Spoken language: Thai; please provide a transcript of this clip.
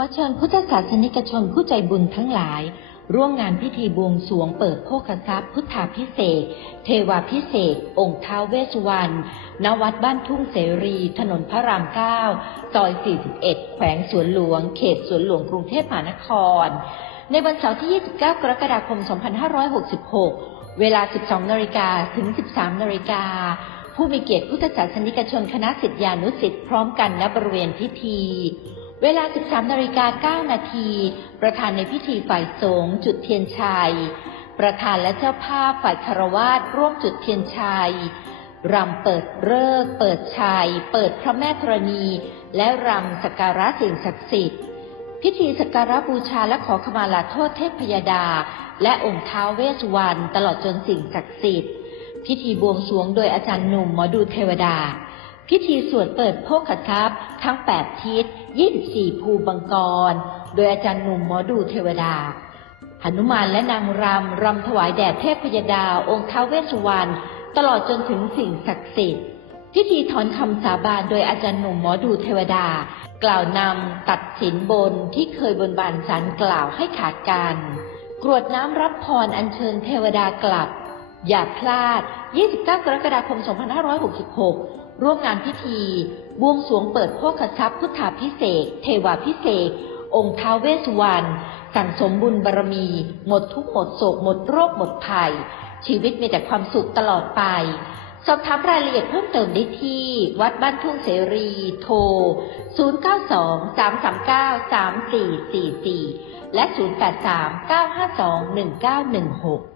อเชิญพุทธศาสนิกชนผู้ใจบุญทั้งหลาย ร่วมงานพิธีบวงสวงเปิดโภคทรัพย์พุทธาพิเศษ เทวาพิเศษ องค์ท้าวเวสสุวรรณณวัดบ้านทุ่งเสรี ถนนพระรามเก้าซอย 41 แขวงสวนหลวง เขตสวนหลวงกรุงเทพมหานคร ในวันเสาร์ที่ 29 กรกฎาคม 2566 เวลา 12นาฬิกาถึง 13นาฬิกาผู้มีเกียรติพุทธศาสนิกชนคณะสิทธิานุสิทธิ์พร้อมกันณบริเวณพิธี เวลา 13นาฬิกา9นาที ประธานในพิธีฝ่ายสงฆ์จุดเทียนชัย ประธานและเจ้าภาพฝ่ายคารวาสร่วมจุดเทียนชัย รำเปิดเลิก เปิดชัย เปิดพระแม่ธรณี และรำสักการะสิ่งศักดิ์สิทธิ์ พิธีสักการะบูชาและขอขมาลาโทษเทพพยดา และองค์ท้าวเวสสุวรรณตลอดจนสิ่งศักดิ์สิทธิ์ พิธีบวงสรวงโดยอาจารย์หนุ่มหมอดูเทวดา พิธีสวดเปิดโภคทรัพย์ทั้ง 8 ทิศ 24 ภูบังกร โดยอาจารย์หนุ่มหมอดูเทวดาหนุมานและนางรำ รำถวายแด่เทพพยดา องค์ท้าวเวสสุวรรณตลอดจนถึงสิ่งศักดิ์สิทธิ์ พิธีถอนคำสาบานโดยอาจารย์หนุ่มหมอดูเทวดา กล่าวนำตัดสินบนที่เคยบนบานสารกล่าวให้ขาดการกรวดน้ำรับพรอัญเชิญเทวดากลับ อย่าพลาด 29 กรกฎาคม 2566 ร่วมงานพิธี บวงสรวงเปิดโภคทรัพย์พุทธาพิเศษกเทวาพิเศษกองค์ท้าวเวสสุวรรณ สั่งสมบุญบารมี หมดทุกหมดโศกหมดโรคหมดภัย ชีวิตมีแต่ความสุขตลอดไป สอบถามรายละเอียดเพิ่มเติมได้ที่ วัดบ้านทุ่งเสรี โทร 092 339 3444 และ 083 952 1916